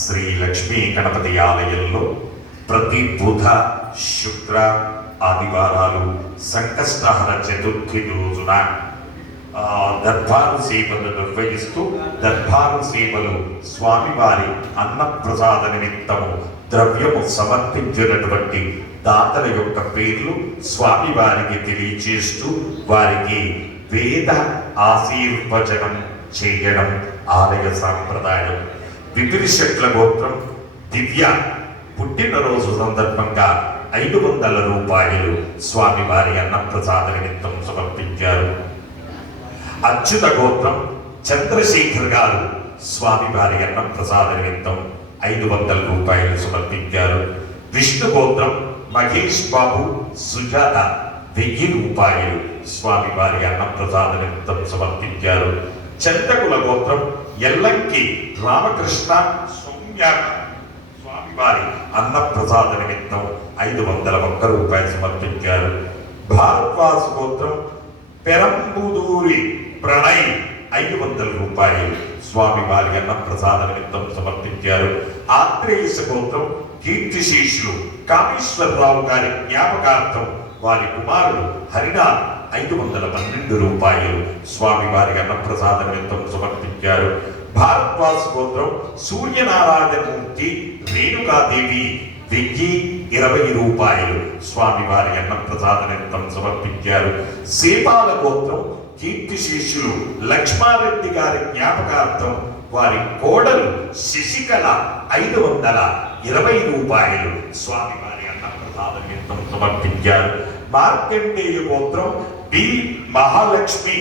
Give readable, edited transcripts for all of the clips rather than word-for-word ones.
శ్రీ లక్ష్మీ గణపతి ఆలయంలో ప్రతి బుధ, శుక్ర, ఆదివారాలు సంకష్టహర చతుర్థి రోజున దర్బారు సేవలు నిర్వహిస్తూ దర్బారు సేవలు స్వామివారి అన్నప్రసాద నిమిత్తము ద్రవ్యము సమర్పించినటువంటి దాతల యొక్క పేర్లు స్వామివారికి తెలియచేస్తూ వారికి వేద ఆశీర్వచనం చేయడం ఆలయ సాంప్రదాయం. విపిరిశెట్ల గోత్రం దివ్య పుట్టినరోజు సందర్భంగా 500 రూపాయలు స్వామివారి అన్నప్రసాద నిమిత్తం సమర్పించారు. అచ్యుత గోత్రం చంద్రశేఖర్ గారు స్వామివారి అన్నప్రసాద నిమిత్తం 500 రూపాయలు సమర్పించారు. విష్ణు గోత్రం మహేష్ బాబు సుజాత 1000 రూపాయలు స్వామివారి అన్నప్రసాద నిమిత్తం సమర్పించారు. చంద్రకుల గోత్రం ఎల్లంకి రామకృష్ణ సౌమ్య స్వామివారి అన్నప్రసాద నిమిత్తం 501 రూపాయలు సమర్పించారు. భారద్వాజ్ గోత్రం పెరంబుదూరి ప్రణయ్ 500 రూపాయలు స్వామివారి అన్నప్రసాద నిమిత్తం సమర్పించారు. ఆత్రేయస గోత్రం కీర్తిశేషులు కామేశ్వరరావు గారి జ్ఞాపకార్థం వారి కుమారుడు హరినాథ్ 512 రూపాయలు స్వామివారి అన్నప్రసాద నిమిత్తం సమర్పించారు. భారద్వాజ్ గోత్రం సూర్యనారాయణమూర్తి రేణుకాదేవి 1020 రూపాయలు స్వామివారి అన్నప్రసాద నిమిత్తం సమర్పించారు. సేపాల గోత్రం కీర్తిశేషులు లక్ష్మారెడ్డి గారి జ్ఞాపకార్థం వారి కోడలు శశికళ 520 రూపాయలు స్వామివారి అన్నప్రసాద నిమిత్తం సమర్పించారు. మార్కండేయ గోత్రం బి మహాలక్ష్మి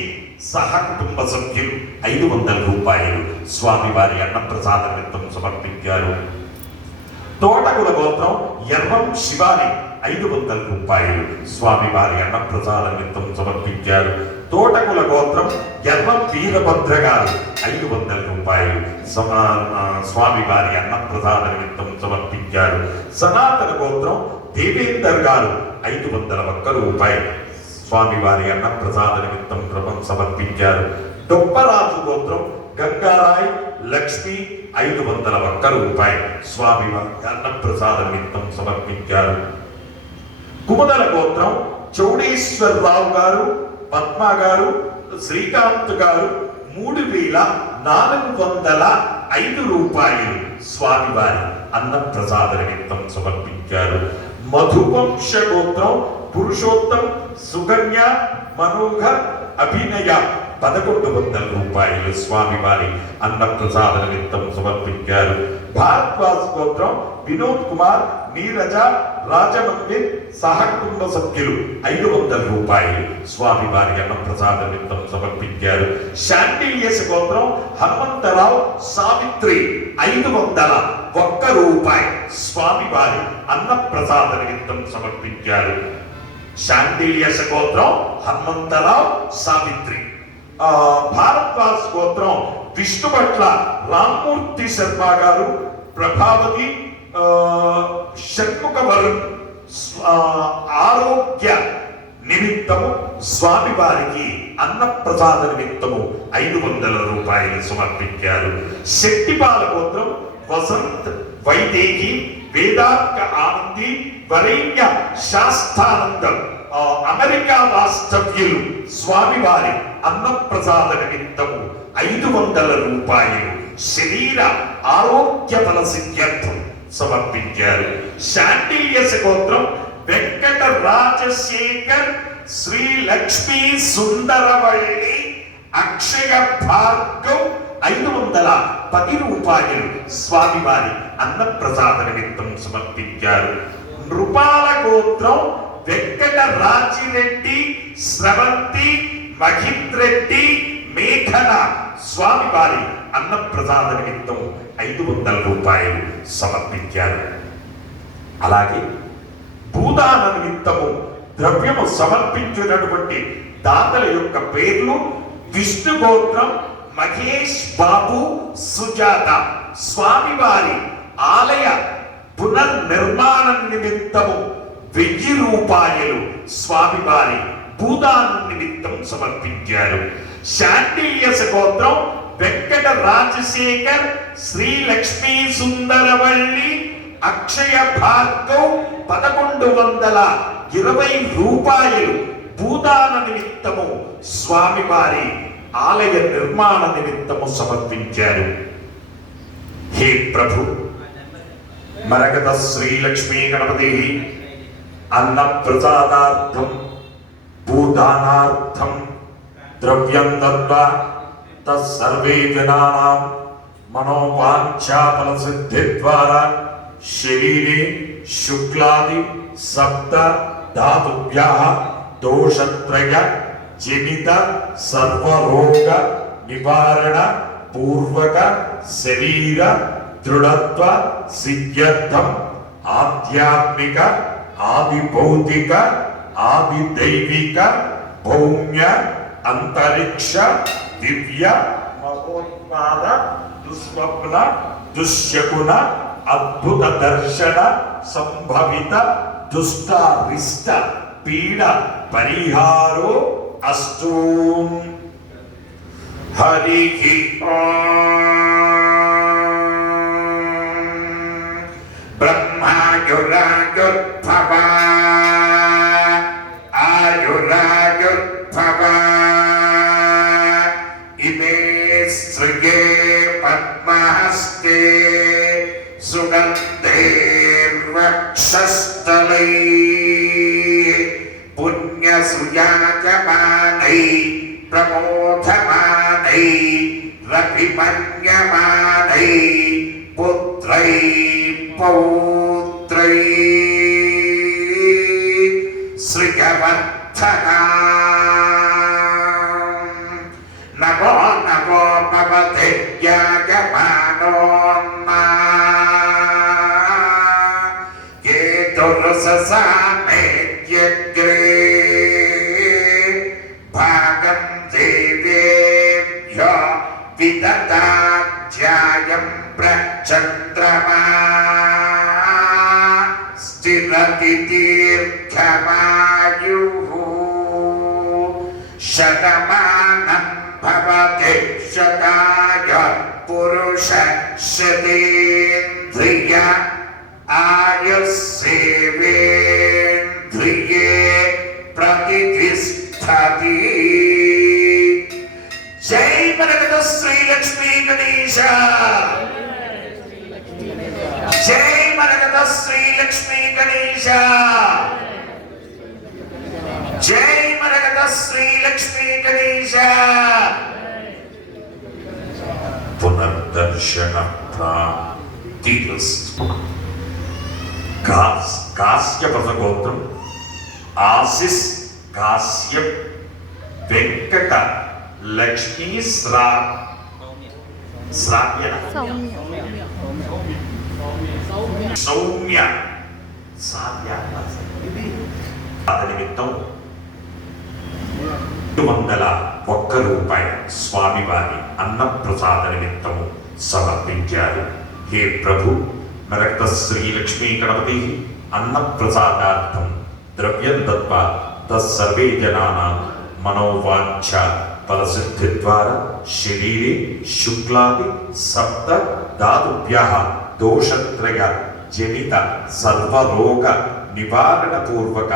సహకుటుంబ సభ్యులు 500 రూపాయలు స్వామివారి అన్నప్రసాద నిమిత్తం సమర్పించారు. తోటకుల గోత్రం ఎర్రం శివాని 500 రూపాయలు స్వామివారి అన్నప్రసాద నిమిత్తం సమర్పించారు. తోటకుల గోత్రం ఎర్రం వీరభద్ర గారు 500 రూపాయలు స్వామివారి అన్నప్రసాద నిమిత్తం సమర్పించారు. సనాతన గోత్రం దేవేందర్ గారు 501 రూపాయలు స్వామివారి అన్నప్రసాద నిమిత్తం సమర్పించారు. డొప్పరాజు గోత్రం గంగారాయ్ లక్ష్మి 501 రూపాయలు స్వామివారి అన్నప్రసాద నిమిత్తం సమర్పించారు. కుమదల గోత్రం చౌడేశ్వరరావు గారు, పద్మ గారు, శ్రీకాంత్ గారు 3405 రూపాయలు స్వామివారి అన్నప్రసాద నిమిత్తం సమర్పించారు. మధువంశ గోత్రం పురుషోత్తం, సుకన్య, మనోహర్, అభినయ 1100 రూపాయలు స్వామివారి అన్నప్రసాద నిమిత్తం సమర్పించారు. భారద్వాజ్ గోత్రం వినోద్ కుమార్, నీరజ, రాజమందిర్ సహకుటుంబ సభ్యులు 500 రూపాయలు స్వామివారి అన్నప్రసాద నిమిత్తం సమర్పించారు. శాండిల్యస్ గోత్రం హనుమంతరావు, సావిత్రి 501 రూపాయలు స్వామివారి అన్నప్రసాద నిమిత్తం సమర్పించారు. శాండిల్యస్ గోత్రం హనుమంతరావు, సావిత్రి. భారద్వాజ్ గోత్రం విష్ణుపట్ల రామ్మూర్తి శర్మ గారు, ప్రభావతి, షణ్ముఖవరం ఆరోగ్య నిమిత్తము స్వామివారికి అన్నప్రసాద నిమిత్తము 500 రూపాయలు సమర్పించారు. శక్తిపాల గోత్రం వసంత్, వైదేహి, వేదాంత ఆనంది, వరేణ్య శాస్త్రానందం అమెరికా వాస్తవ్యులు స్వామివారి అన్నప్రసాద నిమిత్తము 500 రూపాయలు శరీర ఆరోగ్య ఫల సిద్ధ్యర్థం సమర్పించారు. శాండిల్యస్ గోత్రం వెంకట రాజశేఖర్, శ్రీ లక్ష్మీ సుందరవల్లి, అక్షయ భార్గవ్ 510 రూపాయలు స్వామివారి అన్నప్రసాద నిమిత్తం సమర్పించారు. నృపాల గోత్రం వెంకట రాజిరెడ్డి, స్రవంతి, మహిద్రెడ్డి, మేఘన స్వామివారి అన్నప్రసాద నిమిత్తం 500 రూపాయలు సమర్పించారు. అలాగే భూదాన నిమిత్తము ద్రవ్యము సమర్పించినటువంటి దాతల యొక్క పేర్లు: విష్ణు గోత్రం మహేష్ బాబు, సుజాత స్వామివారి ఆలయ పునర్నిర్మాణం నిమిత్తము 1000 రూపాయలు స్వామివారి భూదానం నిమిత్తం సమర్పించారు. శాండిల్యస్ గోత్రం వెంకట రాజశేఖర్, శ్రీ లక్ష్మీ సుందరవల్లి, అక్షయ భార్గవ్ 1120 రూపాయలు భూదాన నిమిత్తము స్వామివారి ఆలయ నిర్మాణ నిమిత్తము సమర్పించారు. హే ప్రభు, మరగత శ్రీ లక్ష్మీ గణపతి అన్న ప్రసాదార్థం భూదానార్థం ద్రవ్యం దత్వా తస్సర్వే జనానాం మనోవాంఛాఫల సిద్ధి ద్వారా శరీరే శుక్లాది సప్త ధాతుభ్యః దోషత్రయ జనిత సర్వరోగ నివారణ పూర్వక శరీర దృఢత్వ సిద్ధ్యర్థం ఆధ్యాత్మిక ఆది భౌతిక ఆది దైవిక భౌమ్య అంతరిక్ష దివ్య మహోన్మాద దుస్వప్న దుశ్శకున అద్భుత దర్శన సంభవిత దుష్టారిష్ట పీడ పరిహారో అస్తు. హరి బ్రహ్మాయురాయుర్భవ ఆయురాయుర్భవ ఇమే శ్రియే పద్మహస్తే సుగంధైర్వక్షస్థలై పుణ్యసుయాజమానై ప్రమోదమానై రవిమన్యమానై పుత్రై పౌత్రై శ్రియవర్ధనా నమో నమో భవతే యాగమానోన్నా కేతుర్ససామేత్యగ్రే భాగం దేవేభ్యో విదదాధ్యాయం ప్రచంద్రమా స్థిరతి దీర్ఘమాయుః శతమానం భవతి శతాయ పురుష శతేంద్రియ ఆయుస్సేవేంద్రియే ప్రతిష్ఠతి. జై మరగత శ్రీ లక్ష్మీ గణేశ, జై మరగత శ్రీ లక్ష్మీ గణేశ, జై మరగత శ్రీ లక్ష్మీ గణేశ. పునర్దర్శన ప్రాప్తిరస్తు. కాశ్యప గోత్రం ఆశిస్ కాశ్యప్ వెంకట లక్ష్మీ సౌమ్య నిమిత్తం 101 రూపాయలు స్వామివారి అన్నప్రసాద నిమిత్తము సమర్పించారు. హే ప్రభు, మరక్త శ్రీ లక్ష్మీ గణపతి అన్నప్రసాదార్థం ద్రవ్యం దత్వా తస్సర్వే జనానాం మనోవాంఛ ఫలసిద్ధి ద్వారా శరీరే శుక్లాది సప్త ధాతుభ్యః దోషత్రయ జనిత సర్వరోగ నివారణ పూర్వక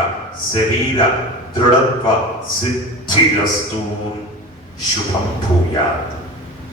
శరీర దృఢత్వ సిద్ధిరస్తు. శుభం భూయాత్.